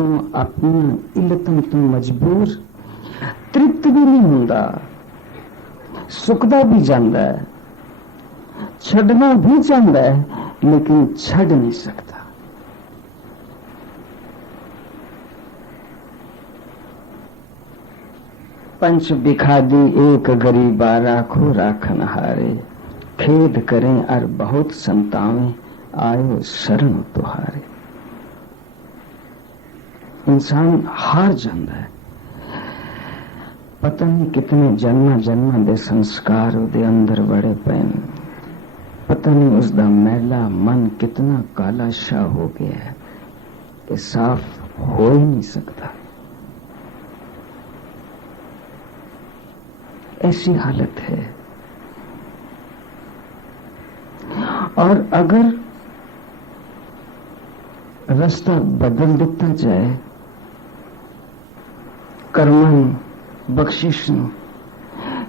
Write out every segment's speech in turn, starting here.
ਆਪਣੀ ਇਲਤਮ ਤੋਂ ਮਜਬੂਰ ਤ੍ਰਿਪਤ ਵੀ ਨਹੀਂ ਹੁੰਦਾ, ਸੁੱਕਦਾ ਵੀ ਜਾਂਦਾ ਹੈ, ਛੱਡਣਾ ਵੀ ਚਾਹੁੰਦਾ ਹੈ लेकिन छड़ नहीं सकता। पंच बिखा दी एक गरीबा राखो राखन हारे, खेद करें और बहुत संतावें आयो शरण तुहारे। इंसान हार जाता है। पता नहीं कितने जन्म जन्म दे संस्कार उहदे अंदर बड़े पे, पता नहीं उसका मैला मन कितना काला शाह हो गया है कि साफ हो ही नहीं सकता। ऐसी हालत है। और अगर रास्ता बदल दिता जाए, कर्मन बख्शिश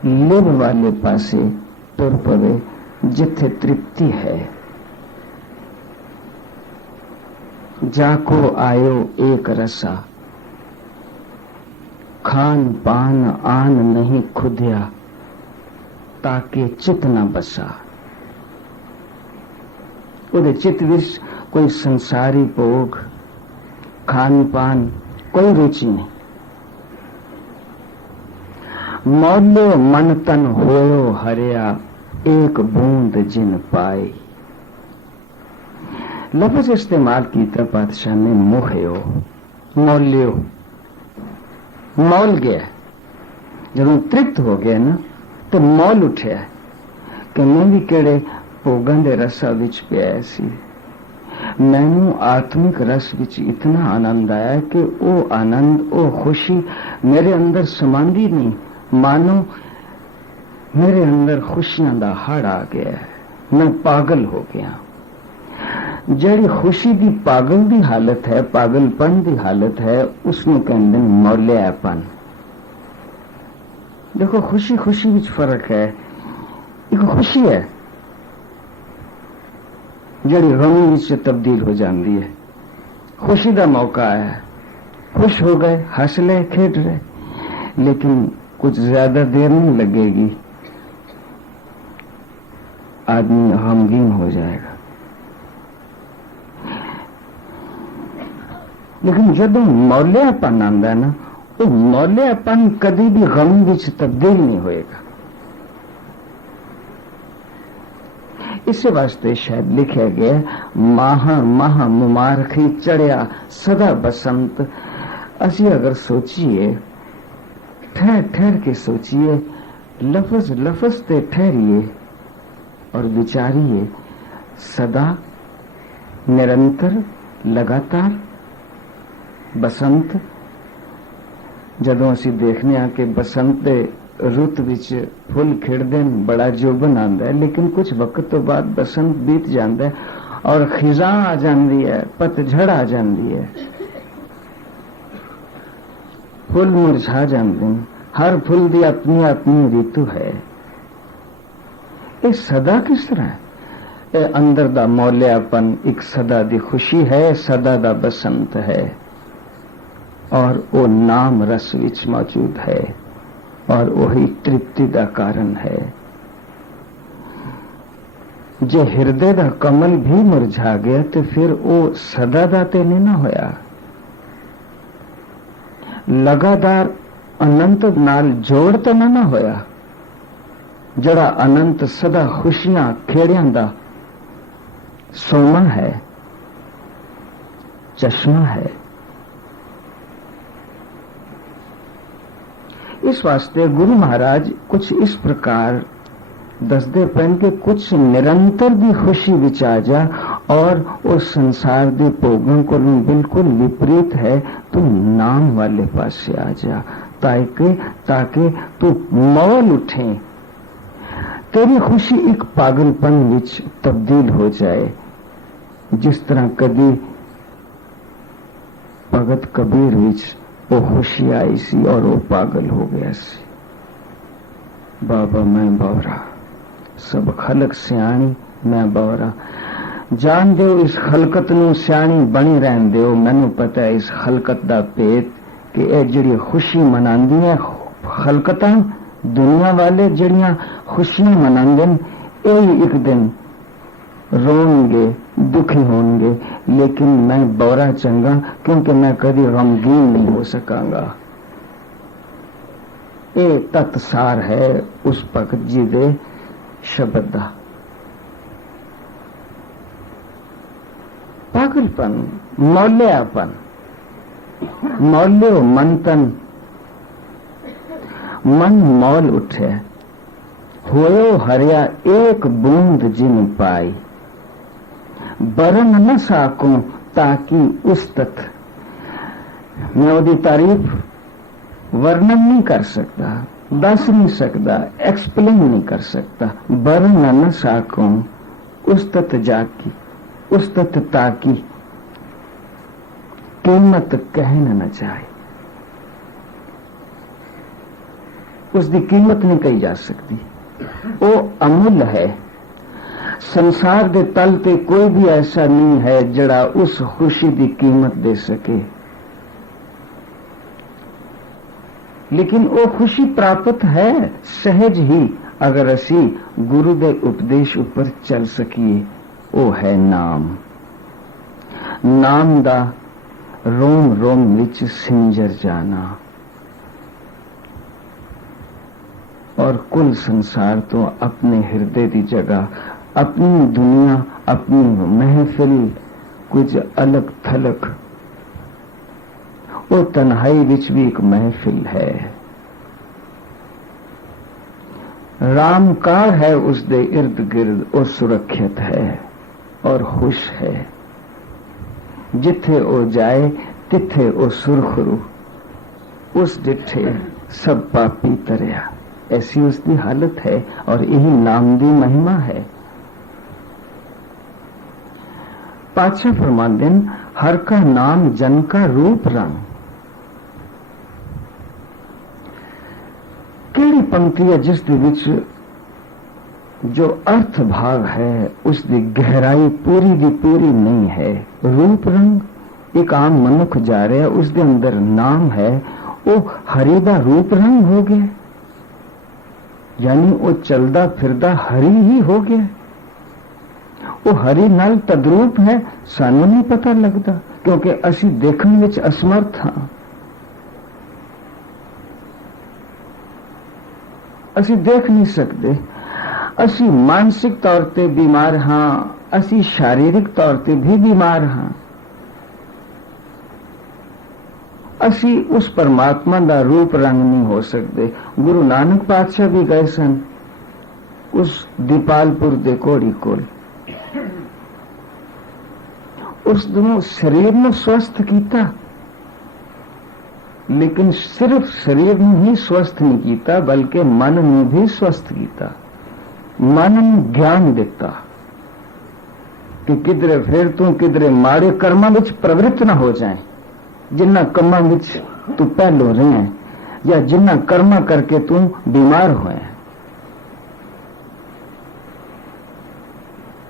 लिव वाले पासे तुर पवे जिथे तृप्ति है। जाको आयो एक रसा, खान पान आन नहीं खुदिया, ताकि चित न बसा। उहदे चित विच कोई संसारी भोग खान पान कोई रुचि नहीं। मौल्यो मन तन होयो हरिया, एक बूंद जिन पाई। लफ्ज इस्तेमाल किया पातशाह ने, मोहयो मौल्यो, मौल गया। जब तृप्त हो गया ना तो मौल उठया कि मैं भी केड़े भोगों के रसा विच पिया सी। मैनू आत्मिक रस विच इतना आनंद आया कि वो आनंद, वो खुशी मेरे अंदर समांदी नहीं, मानो मेरे अंदर खुशियां दा हड़ आ गया है। मैं पागल हो गया। जड़ी खुशी दी पागल दी हालत है, पागलपन दी हालत है, उसमें कहते हैं मौल्यापन। देखो खुशी खुशी विच फर्क है। एक खुशी है जड़ी गमी विच तब्दील हो जाती है। खुशी दा मौका है, खुश हो गए, हंस ले, खेड रहे, लेकिन कुछ ज्यादा देर नहीं लगेगी, आदमी गमगीन हो जाएगा। लेकिन जब मौल्यापन आंदा ना, वो मौल्यापन कभी भी गम विच तब्दील नहीं होएगा। इस वास्ते शायद लिखा गया, माह माह मुमारखी चढ़िया सदा बसंत। असी अगर सोचिए, ठहर ठहर के सोचिए, लफ्ज लफ्ज ते ठहरिए और विचारिए, सदा निरंतर लगातार बसंत। जदों असी देखने आके बसंत दे रुत विच फुल खिड़दे बड़ा जोबन आंदा है, लेकिन कुछ वक्त तो बाद बसंत बीत जाता है और खिजा आ जाती है, पतझड़ आ जाती है, फुल मुरझा जाते हैं। हर फुल दी अपनी अपनी ऋतु है। ये सदा किस तरह है? अंदर दा मौल्यापन एक सदा दी खुशी है, सदा दा बसंत है, और वो नाम रस विच मौजूद है, और वही तृप्ति दा कारण है। जे हृदय दा कमल भी मुरझा गया तो फिर वो सदा दा ते नहीं ना होया। लगातार अनंत नाल जोड़ तो ना होया। जड़ा अनंत सदा खुशियां खेड़ियां दा सोना है, चश्मा है। इस वास्ते गुरु महाराज कुछ इस प्रकार दसदे पेन के कुछ निरंतर दी खुशी विच आ जा, और उस संसार दे भोगों को बिल्कुल विपरीत है, तू नाम वाले पासे आ जा, ताकि तू मौल उठे, तेरी खुशी एक पागलपन विच तब्दील हो जाए। जिस तरह कभी भगत कबीर विच वो खुशी आई सी और वो पागल हो गया सी। बाबा मैं बौरा, सब खलक सियाणी मैं बौरा। जान दो इस खलकत नू सियाणी बनी रहन दो। मैनू पता है इस खलकत दा भेत कि यह जिहड़ी खुशी मनांदियां खलकतां दुनिया वाले जिहड़ियां खुशियां मनांदे यही एक दिन रोणगे दुखी होंगे, लेकिन मैं बौरा चंगा क्योंकि मैं कभी गमगीन नहीं हो सकांगा। ये तत्सार है उस भगत जी दे शब्द दा। पागलपन, मौल्यापन, मौल्यो मंथन, मन मौल उठे, होयो हरिया एक बूंद जिन पाई, बरन न साकूं ताकि उस तक। मैं उसकी तारीफ वर्णन नहीं कर सकता, दस नहीं सकता, एक्सप्लेन नहीं कर सकता। बरन न साकूं उस तक जाकी, उस तक ताकि कीमत कहना न चाहे। उसकी कीमत नहीं कही जा सकती, वो अमूल्य है। संसार दे तल ते कोई भी ऐसा नहीं है जड़ा उस खुशी की कीमत दे सके, लेकिन वो खुशी प्राप्त है सहज ही अगर असी गुरु दे उपदेश ऊपर चल सकीए। वो है नाम। नाम दा रोम रोम विच सिंजर जाना और कुल संसार तो अपने हृदय की जगह, अपनी दुनिया, अपनी महफिल कुछ अलग थलग। वो तन्हाई विच भी एक महफिल है। रामकार है उस दे इर्द गिर्द, वो सुरक्षित है और खुश है। जिथे वो जाए तिथे वो सुरखरू, उस डिठे सब पापी तरया। ऐसी उसकी हालत है और यही नाम दी महिमा है। पातशाह फरमांदे हर का नाम जन का रूप रंग। केड़ी पंक्ति है जिस दे विच जो अर्थ भाव है उसकी गहराई पूरी दी पूरी नहीं है। रूप रंग एक आम मनुख जा रहा है, उसके अंदर नाम है, वो हरि दा रूप रंग हो गया, यानी वो चलदा फिरदा हरि ही हो गया। वो हरि नाल तद्रूप है, सानू नहीं पता लगता क्योंकि असी देखने विच असमर्थ हाँ। असी देख नहीं सकते। असी मानसिक तौर पे बीमार हाँ, असी शारीरिक तौर पे भी बीमार हाँ। असी उस परमात्मा का रूप रंग नहीं हो सकते। गुरु नानक पातशाह भी गए सन उस दीपालपुर दे घोड़ी कोल, उस दोनों शरीर में स्वस्थ किया, लेकिन सिर्फ शरीर में ही स्वस्थ नहीं किया बल्कि मन में भी स्वस्थ किया। मन में ज्ञान दिता कि किधरे फिर तू किधरे माड़े कर्मां विच प्रवृत्त ना हो जाए, जिन्ना कर्मां विच तू पहलो रहे हैं या जिन्ना कर्मा करके तू बीमार होए,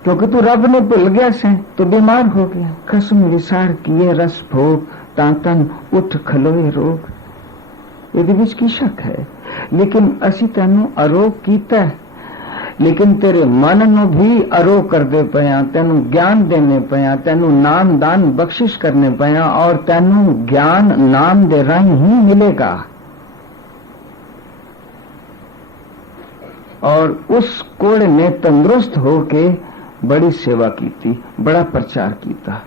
क्योंकि तू रब ने भूल गया से तो बीमार हो गया। कसम विसार किए रस भोग तांतन उठ खलोए रोग। ये विच की शक है, लेकिन असी तेनू आरोग कीता है, लेकिन तेरे मन नू भी आरोग करदे पया, तेनू ज्ञान देने पया, तेनू नाम दान बख्शिश करने पया और तेनू ज्ञान नाम दे राही ही मिलेगा। और उस कोड़ ने तंदुरुस्त होके बड़ी सेवा की, बड़ा प्रचार किया।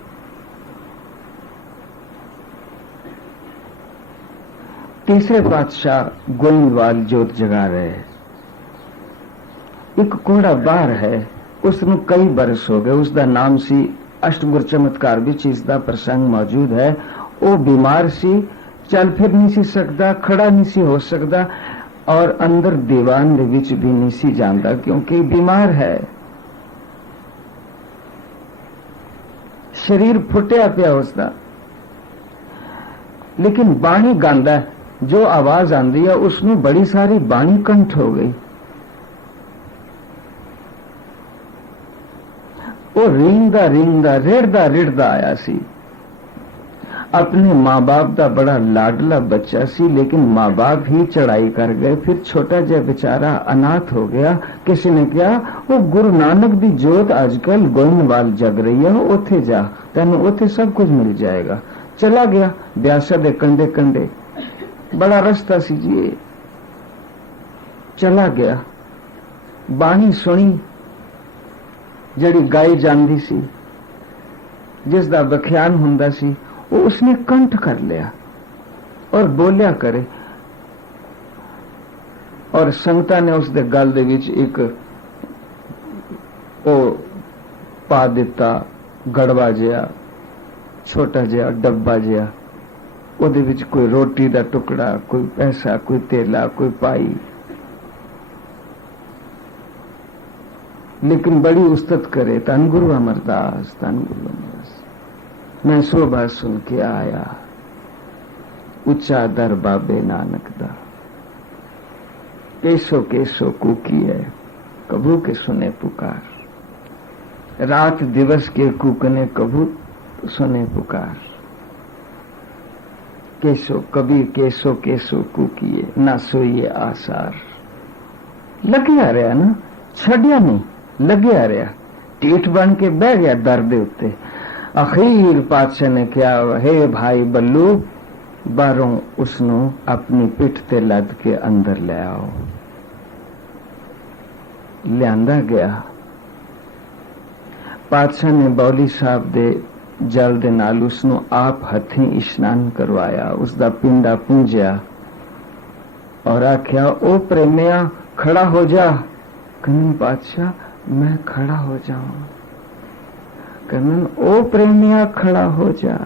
तीसरे पातशाह गोइंदवाल जोत जगा रहे। एक कोड़ा बाहर है, उसनू कई बरस हो गए, उसका नाम सी अष्टगुर चमत्कार भी चीज का प्रसंग मौजूद है। वो बीमार सी, चल फिर नहीं सी सकता, खड़ा नहीं सी हो सकता और अंदर दीवान दे विच भी नहीं सी जाता क्योंकि बीमार है। शरीर फुटिया पिया उसका, लेकिन बाणी गांदा, जो आवाज आंदी है उसनू बड़ी सारी बाणी कंठ हो गई। वो वो रींदा रींदा रेड़दा रेड़दा आया सी। अपने माँ बाप का बड़ा लाडला बच्चा सी, लेकिन माँ बाप ही चढ़ाई कर गए। फिर छोटा जहा बेचारा अनाथ हो गया। किसी ने कहा वो गुरु नानक की जोत आजकल गोइंदवाल जग रही है, उथे जा, तेन उथे सब कुछ मिल जाएगा। चला गया ब्यासा दे कंडे कंडे, बड़ा रास्ता सी जी। चला गया, बाणी सुनी जड़ी गाई जाती सी, जिसका व्याख्यान हुंदा सी, वो उसने कंठ कर लिया और बोलिया करे। और संगता ने उसके गल दे विच एक ओ पा दिता गड़वा जिहा, छोटा जिहा डब्बा जिहा, ਉਹਦੇ ਵਿੱਚ कोई रोटी का टुकड़ा, कोई पैसा, कोई तेला, कोई पाई। लेकिन बड़ी उस्तत करे, धन गुरु अमरदास, धन गुरु अमरदास। मैं सो बात सुन के आया, उच्चा दर बाबे नानक दा, केसो केसो कूकी है, कबू के सुने पुकार, रात दिवस के कूकने कबू सुने पुकार। केसो कबीर केसो केसो कूकीए, ना सोइए आसार। लग्या रहा ना, छड़िया नहीं, लग्या रहा, टीठ बन के बह गया दर दे उत्ते। अखीर पातशाह ने क्या, हे भाई बल्लू, बारों उसनों अपनी पिठ ते लद के अंदर ले आओ। लियांदा गया। पातशाह ने बौली साहब दे जल दे नाल उसनों आप हथी इशनान करवाया, उसका पिंडा पूंजिया और आख्या, ओ प्रेमिया खड़ा हो जा। कहन पातशाह मैं खड़ा हो जाऊं। कहन ओ प्रेमिया खड़ा हो जा।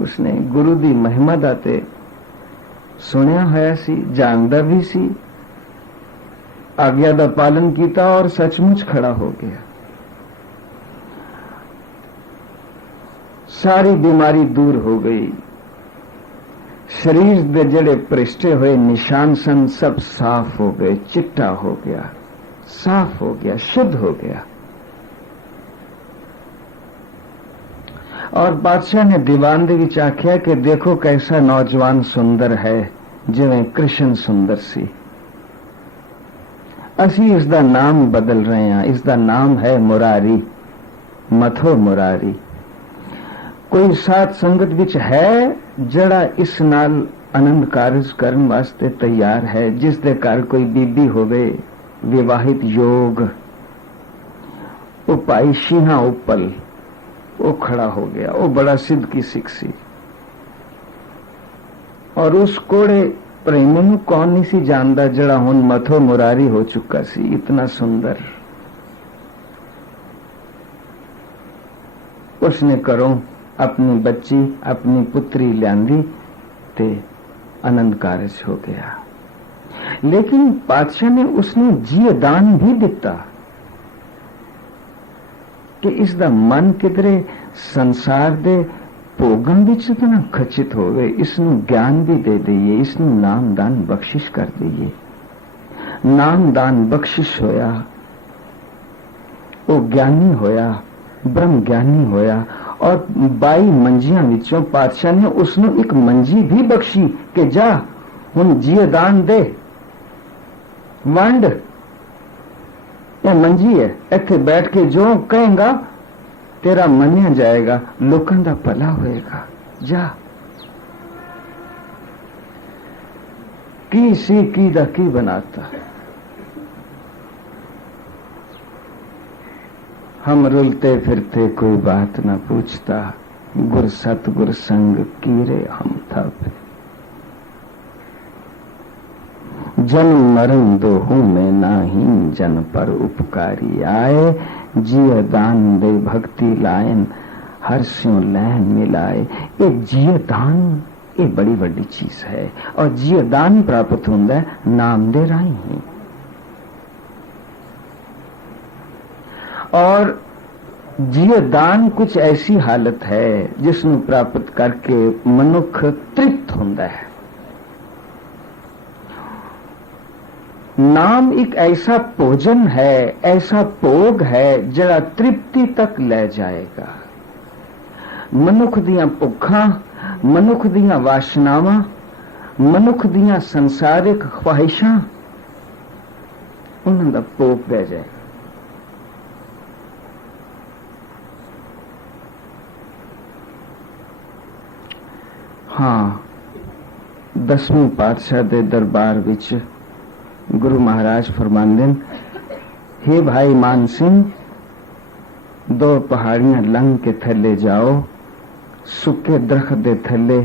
उसने गुरु दी महिमा दाते सुनिया होया सी, जानदा भी सी, आज्ञा दा पालन किया और सचमुच खड़ा हो गया। सारी बीमारी दूर हो गई। शरीर दे जड़े पृष्ठे हुए निशान सन सब साफ हो गए, चिट्टा हो गया, साफ हो गया, शुद्ध हो गया। और बादशाह ने दीवान दे विच आख्या कि देखो कैसा नौजवान सुंदर है, जिवें कृष्ण सुंदर सी। असी इसका नाम बदल रहे हैं, इसका नाम है मुरारी, मथो मुरारी। कोई साथ संगत विच है जड़ा इस नाल आनंद कारज करन वास्ते तैयार है, जिस दे घर कोई बीबी होवे विवाहित योग। वो भाई शीहा उपल वो खड़ा हो गया, वो बड़ा सिद्ध की सिख सी। और उस कोड़े प्रेम नूं कौन नहीं सी जानदा जड़ा हुण मथो मुरारी हो चुका सी, इतना सुंदर। उसने करो अपनी बच्ची, अपनी पुत्री लियांदी ते आनंद कारज हो गया। लेकिन पातशाह ने उसने जी दान भी दिता कि इसका मन किधरे संसार दे भोगन विच इतना खचित होवे, इसनू ज्ञान भी दे दईए, इसनू नाम दान बख्शिश कर दईए। नाम दान बख्शिश होया, वो ज्ञानी होया, ब्रह्म ज्ञानी होया। और 22 मंजियां विचों पातशाह ने उसनू एक मंजी भी बख्शी कि जा हुण जी दान दे, वंड, ये मंजी है, इत्थे बैठ के जो कहेगा तेरा मनिया जाएगा, लोकां दा भला होएगा, जा। की सी की दा की बनाता। हम रुलते फिरते कोई बात न पूछता, गुर सतगुर संग कीरे हम थप। जन्म मरण दो हूं मैं नाहीन, जन पर उपकारी आए। जिय दान दे भक्ति लायन, हर स्यों लैन मिलाए। ये जिय दान ये बड़ी बड़ी चीज है, और जिय दान प्राप्त होंदा है नाम दे राही ही। और जिय दान कुछ ऐसी हालत है जिसनु प्राप्त करके मनुख तृप्त होंदा है। नाम एक ऐसा भोजन है, ऐसा भोग है जड़ा तृप्ति तक ले जाएगा। मनुख दियां भुखां, मनुख दियां वासनावां, मनुख दियां संसारिक ख्वाहिशां उन्हां दा भोग ले जाएगा। हाँ, 10वीं पातशाह दे दरबार विच गुरु महाराज फरमांदे, हे भाई मान सिंह, 2 पहाड़ियां लंघ के थले जाओ, सुके दरख्त दे थले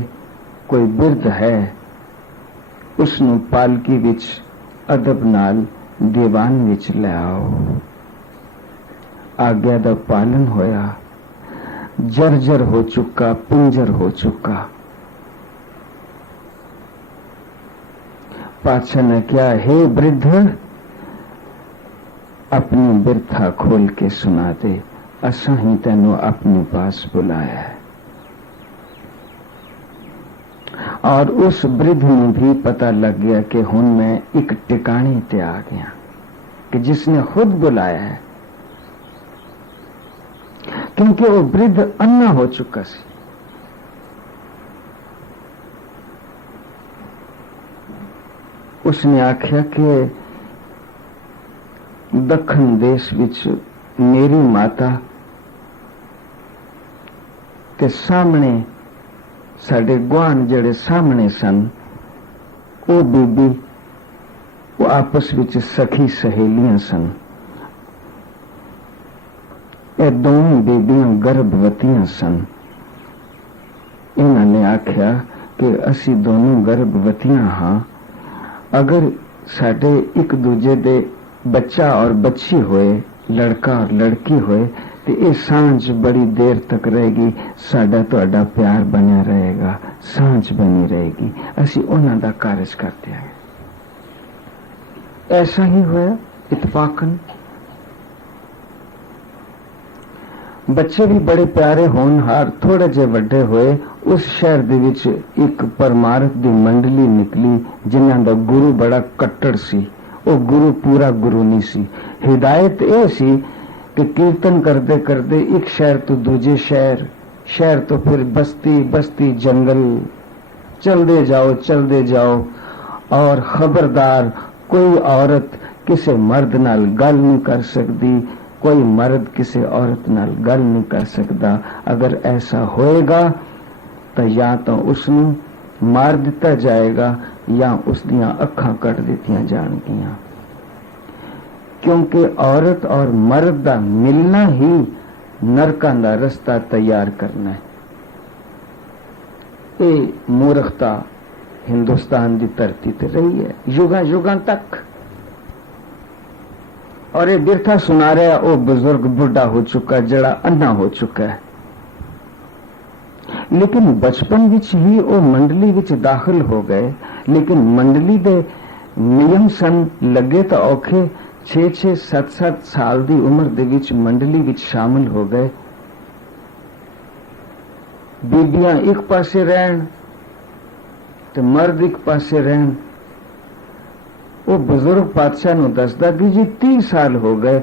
कोई बिरध है, उसनू पालकी विच अदब नाल दीवान विच ले आओ। आज्ञा दा पालन होया, जर्जर हो चुका, पिंजर हो चुका। पातशाह ने क्या, हे वृद्ध, अपनी बिरथा खोल के सुना दे, असा ही तेनों अपने पास बुलाया है। और उस वृद्ध ने भी पता लग गया कि हुन मैं एक टिकाने ते आ गया, कि जिसने खुद बुलाया है, क्योंकि वो वृद्ध अन्ना हो चुका सी। उसने आख्या कि दखन देश विच मेरी माता ते सामने साडे गुआंढ जेड़े सामने सन, वो बीबी वो आपस विच सखी सहेलियां सन। ये दोनों बीबियां गर्भवतियां सन। इन्होंने आख्या कि असी दोनों गर्भवतियां हाँ, अगर साडे एक दूजे दे बच्चा और बच्ची होए, लड़का और लड़की होए, तो ये सांझ बड़ी देर तक रहेगी, साडा तुहाडा प्यार बना रहेगा, सांझ बनी रहेगी। असी उन्हां दा कारज करते हैं। ऐसा ही होया इतफाकन। बच्चे भी बड़े प्यारे होनहार थोड़े जे वड्डे होए। उस शहर दे विच एक परमार्थ दी मंडली निकली जिन्हां दा गुरु बड़ा कट्टर सी। वो गुरु पूरा गुरु नहीं सी। हिदायत ये सी कि कीर्तन करते करते एक शहर तो दूजे शहर, शहर तो फिर बस्ती, बस्ती जंगल, चलते जाओ। और खबरदार, कोई औरत किसी मर्द नाल गल नहीं कर सकती, कोई मर्द किसी औरत नाल गल नहीं कर सकता। अगर ऐसा होएगा तो या तो उसनू मार दिता जाएगा या उसदियां अखां कट दित्तियां जाणगियां, क्योंकि औरत और मर्द दा मिलना ही नरकां दा रस्ता तैयार करना है। ये मूर्खता हिंदुस्तान की धरती ते रही है युगां युगां तक। और ये बिरथा सुना रहा वो बुजुर्ग बुढ़ा हो चुका, जड़ा अन्ना हो चुका है। लेकिन बचपन विच ही वो मंडली विच दाखिल हो गए। लेकिन मंडली दे नियम सन लगे तो औखे। 6-6, 7-7 साल दी उम्र दे विच मंडली विच शामिल हो गए। बीबियां एक पासे रहन ते मर्द एक पासे रहन। वो बुजुर्ग पातशाह नूं दसदा कि जी 30 साल हो गए।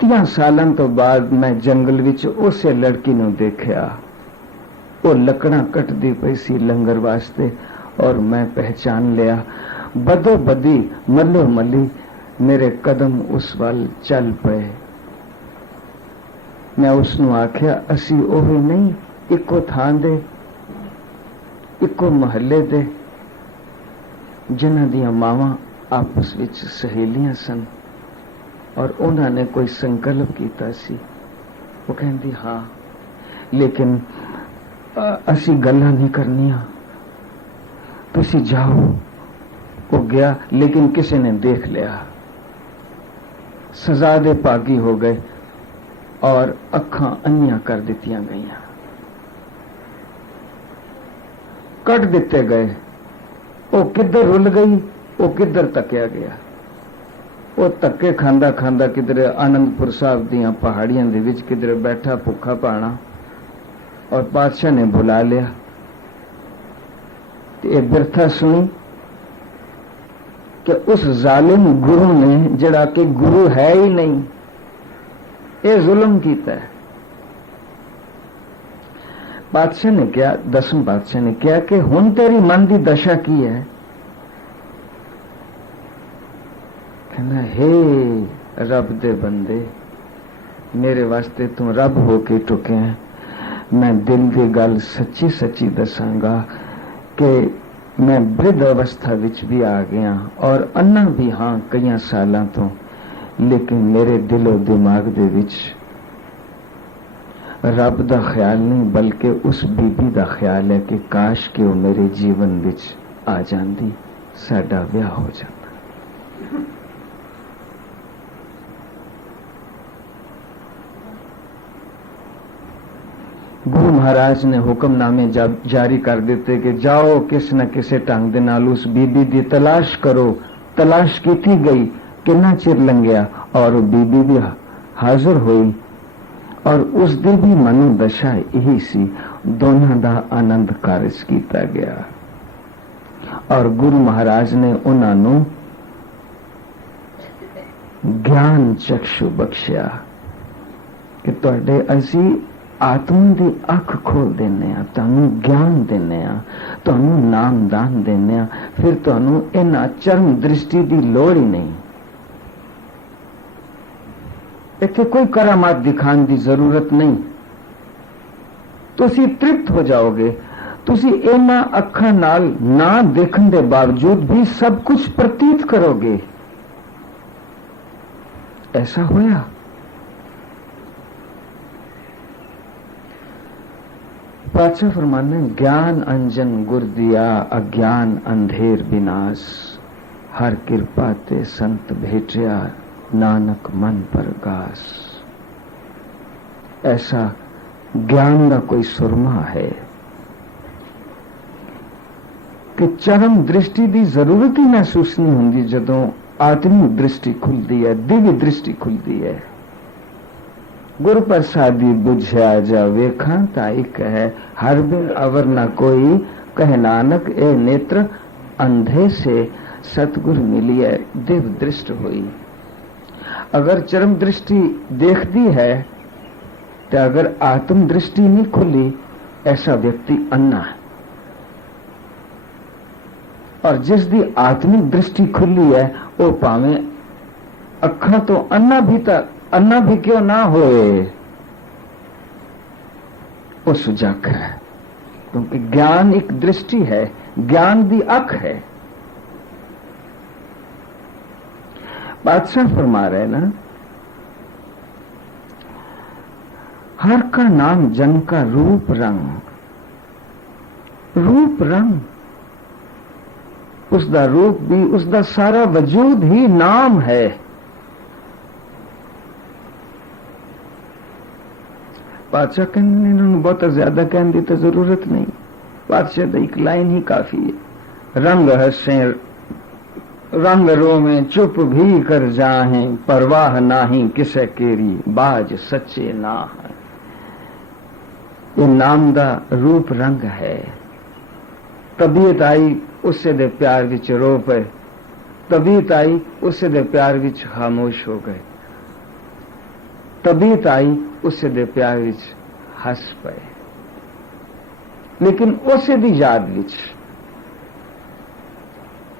30 सालों तो बाद मैं जंगल विच उसे लड़की नूं देखा। वो लकड़ा कटदी पई सी लंगर वास्ते और मैं पहचान लिया। बदो बदी मल्लो मली मेरे कदम उस वाल चल पे। मैं उसनूं आख्या असी ओही नहीं, इको थां दे, इको महल्ले दे, जिन्हां दियां मावां आपस विच सहेलियां सन और उन्होंने कोई संकल्प कीता सी। वो कहंदी हाँ, लेकिन असी गल्लां नहीं करनियां, तुसी जाओ। वो गया, लेकिन किसी ने देख लिया। सजा दे पागी हो गए और अखां अन्नियां कर दित्तियां गईयां, कट दिते गए। वो किधर रुल गई, वो किधर तकिया गया। वो धक्के खांदा खांदा किधरे आनंदपुर साहब दियां पहाड़ियां दे विच किधरे बैठा भुखा पाना, और बादशाह ने बुला लिया। ये बिरथा सुनी कि उस जालिम गुरु ने, जड़ा कि गुरु है ही नहीं, ये जुल्म कीता है। बादशाह ने क्या, 10वें बादशाह ने क्या कि हुण तेरी मन की दशा की है? कहना, हे रब दे बंदे, मेरे वास्ते तू रब होके टुके हैं। मैं दिल की गल सच्ची सच्ची दसांगा कि मैं वृद्ध अवस्था विच भी आ गया और अन्ना भी हाँ कई सालों तो, लेकिन मेरे दिलो दिमाग दे विच रब दा ख्याल नहीं बल्कि उस बीबी दा ख्याल है कि काश कि वो मेरे जीवन विच आ जाती, साडा विआह हो जाता। गुरु महाराज ने हुक्मनामे जारी कर देते कि जाओ किस न किसी ढंग दे नाल उस बीबी दी तलाश करो। तलाश की थी गई, कितना चिर लंघिया और वो बीबी भी हाजिर हुई और उस दी भी मनोदशा यही सी। दोनों का आनंद कारज किया गया और गुरु महाराज ने उन्होंने ज्ञान चक्षु बख्शिया कि तुहाडे असी आत्मा की अख खोल देने, तुहानू ज्ञान देने, तुहानू नाम दान देने, फिर तुहानू इन्हां चरम दृष्टि की लोड़ ही नहीं। इत्थे कोई करामात दिखाने की जरूरत नहीं। तुसी तृप्त हो जाओगे। तुसी इन्हां अखां नाल ना देखने के बावजूद भी सब कुछ प्रतीत करोगे। ऐसा होया। पातशाह फरमाने, ज्ञान अंजन गुर दिया, अज्ञान अंधेर विनाश, हर कृपा ते संत भेटिया, नानक मन पर गास। ऐसा ज्ञान का कोई सुरमा है कि चरम दृष्टि की जरूरत ही महसूस नहीं होंगी जदों आत्मिक दृष्टि खुलती है, दिव्य दृष्टि खुलती है। गुरु प्रसादी बुझा जा वेखा ताई कह, हर बिन अवर न कोई, कह नानक ए नेत्र अंधे से सतगुरु मिलिए दिव्य दृष्टि हुई। अगर चरम दृष्टि देखती है तो अगर आत्म दृष्टि नहीं खुली, ऐसा व्यक्ति अन्ना है। और जिस दी आत्मिक दृष्टि खुली है वो पावे अखा तो अन्ना भी क्यों ना होए, वो सुजाग है। क्योंकि ज्ञान एक दृष्टि है, ज्ञान दी अख है। बादशाह फरमा रहे ना, हर का नाम जन का रूप रंग, रूप रंग, उसका रूप भी, उसका सारा वजूद ही नाम है। बादशाह कहने इन्होंने बहुत ज्यादा कहने की तो जरूरत नहीं। बादशाह तो एक लाइन ही काफी है। रंग हंसे रंग रो में चुप भी कर जाहे, परवाह नाही किसे केरी, बाज सच्चे ना है। ये नाम दा रूप रंग है। तबीयत आई उससे दे प्यार विच रो पे, तबीयत आई उससे दे प्यार विच खामोश हो गए, तबीयत आई उससे दे प्यार विच हंस पे, लेकिन उसे दी याद विच,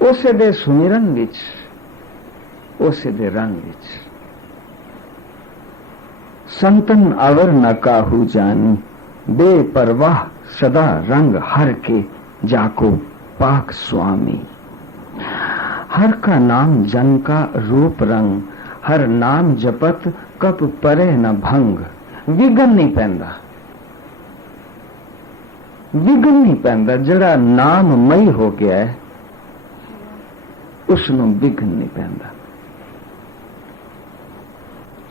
उसे दे सुमिरन विच, उसे दे रंग विच। संतन अवर न काहू जानी, बेपरवाह सदा रंग हर के, जाको पाक स्वामी। हर का नाम जन का रूप रंग, हर नाम जपत कप परे न भंग। विघन नहीं पैंदा, विघन नहीं पैंदा। जड़ा नाम मई हो गया है उसनों विघन नहीं पैंदा।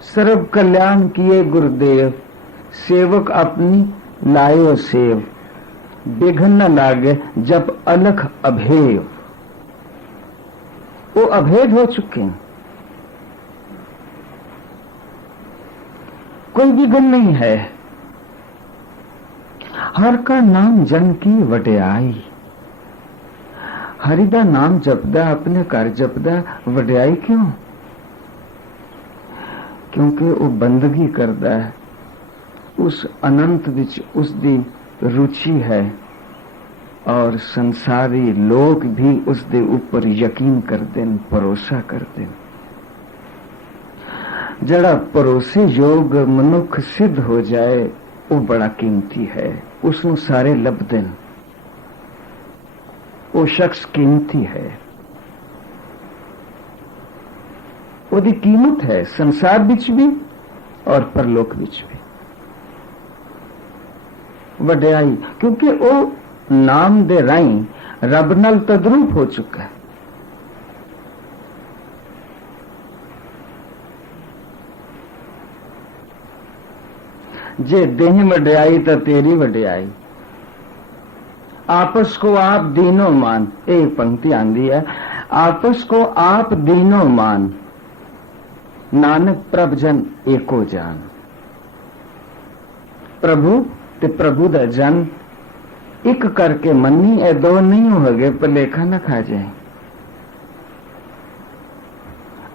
सर्व कल्याण किए गुरुदेव, सेवक अपनी लायो सेव, विघन न लागे जब अलख अभेव। वो अभेद हो चुके हैं, कोई विघन नहीं है। हर का नाम जन की वड्याई, हरि दा नाम जपदा, अपने घर जपदा, वड्याई क्यों? क्योंकि वो बंदगी करदा है, उस अनंत विच उसदी रुचि है और संसारी लोग भी उसदे ऊपर यकीन करते हैं, भरोसा करते हैं। जड़ा भरोसे योग मनुख सिद्ध हो जाए वो बड़ा कीमती है, उसनों सारे लभदे हैं, वो शख्स कीमती है, उसकी कीमत है संसार विच भी और परलोक विच भी। वड्याई क्योंकि वो नाम दे राई रब नाल तद्रूप हो चुका है। जे देह वड्याई तो तेरी वड्याई, आपस को आप दीनो मान। एक पंक्ति आंदी है, आपस को आप दीनो मान, नानक प्रभ जन एको जान। प्रभु ते प्रभु दा जन एक करके मन्नी, ए दो नहीं हो गए पर लेखा न खा जाए।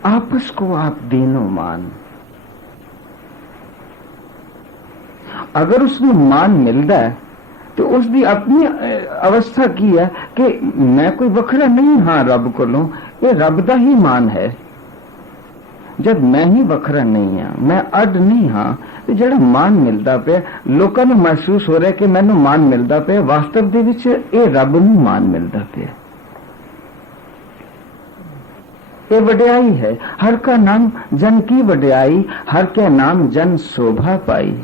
आपस को आप दीनो मान। अगर उसमें मान मिलता है तो उसकी अपनी अवस्था की है कि मैं कोई वखरा नहीं हाँ रब को लो, ये रब दा ही मान है। जब मैं ही वखरा नहीं हाँ, मैं अड नहीं हाँ, तो जड़ा मान मिलता पे लोगों को महसूस हो रहा है कि मैनू मान मिलता पे, वास्तव दे विच ये रब नूं मान मिलता पे। ये वड्याई है। हर का नाम जन की वड्याई, हर के नाम जन शोभा पाई।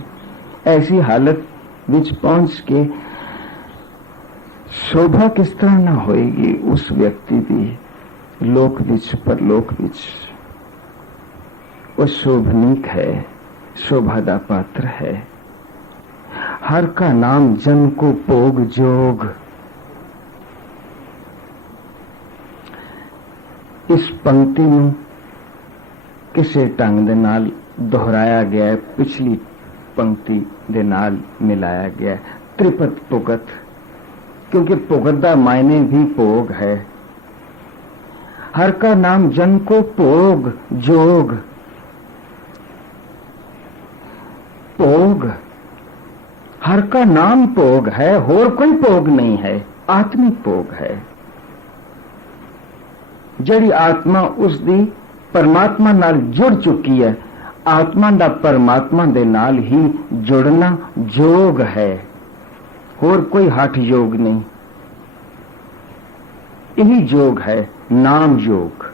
ऐसी हालत विच पहुंच के शोभा किस तरह ना होएगी उस व्यक्ति की लोक विच परलोक विच। वो शोभनीक है, शोभा दा पात्र है। हर का नाम जन को भोग जोग। इस पंक्ति में किसे ढंग दे नाल दोहराया गया है, पिछली पंक्ति दे नाल मिलाया गया है। त्रिपत भुगत, क्योंकि भुगत दा मायने भी भोग है। हर का नाम जन को भोग जोग। भोग, हर का नाम भोग है, और कोई भोग नहीं है, आत्मिक भोग है। जड़ी आत्मा उसदी परमात्मा नाल जुड़ चुकी है, आत्मा दा परमात्मा दे नाल ही जुड़ना जोग है, और कोई हठ योग नहीं। यही जोग है, नाम योग।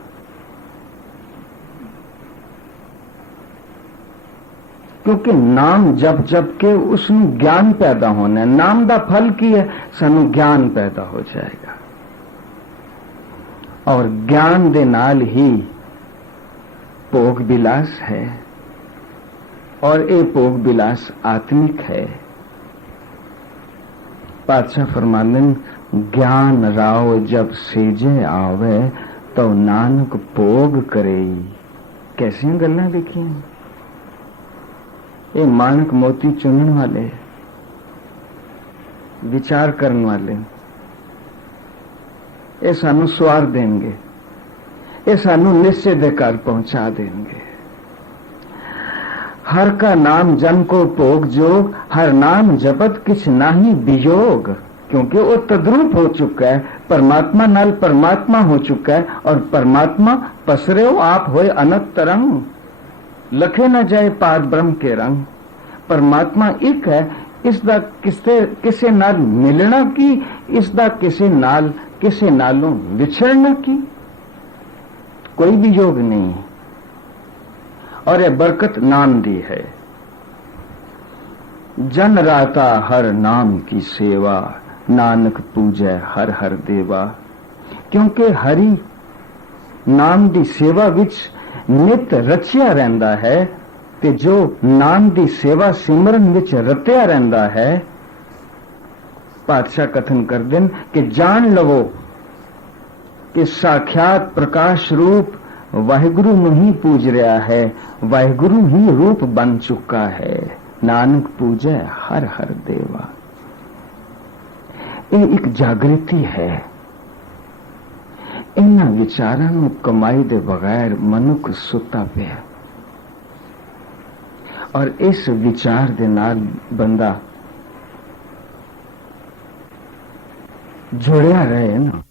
क्योंकि नाम जप जप के उसमें ज्ञान पैदा होना है। नाम दा फल की है, सानू ज्ञान पैदा हो जाएगा, और ज्ञान दे नाल ही भोग विलास है, और ये भोग विलास आत्मिक है। पातशाह फरमानन, ज्ञान राव जब सेजे आवे तो नानक भोग करे। कैसी गल्लां देखी, ये मानक मोती चुनने वाले, विचार करने वाले, ये सानू स्वार देंगे, ये सानू निश्चय दे घर पहुंचा देंगे। हर का नाम जन को भोग जोग, हर नाम जपत किछ नाही वियोग। क्योंकि वो तद्रूप हो चुका है, परमात्मा नाल परमात्मा हो चुका है, और परमात्मा पसरे हो आप होए अनंत तरंग, लखे न जाए पार ब्रह्म के रंग। परमात्मा एक है, इसदा किसे नाल मिलना की, इसदा किसे नालों विछड़ना की कोई भी योग नहीं। और यह बरकत नाम दी है। जन राता हर नाम की सेवा, नानक पूजै हर हर देवा। क्योंकि हरि नाम दी सेवा विच नित रचिया रहंदा है, ते जो नाम दी सेवा सिमरन विच रतिया रहंदा है, पातशाह कथन कर देन कि जान लवो कि साक्षात प्रकाश रूप वाहिगुरु ਨੂੰ ही पूज रहा है, वाहिगुरु ही रूप बन चुका है। नानक पूजै हर हर देवा। ये एक जागृति है, ਇਹਨਾਂ ਵਿਚਾਰਾਂ ਨੂੰ ਕਮਾਈ ਦੇ ਬਗੈਰ ਮਨੁੱਖ ਸੁੱਤਾ ਪਿਆ। ਔਰ ਇਸ ਵਿਚਾਰ ਦੇ ਨਾਲ ਬੰਦਾ ਜੁੜਿਆ ਰਹੇ ਨਾ,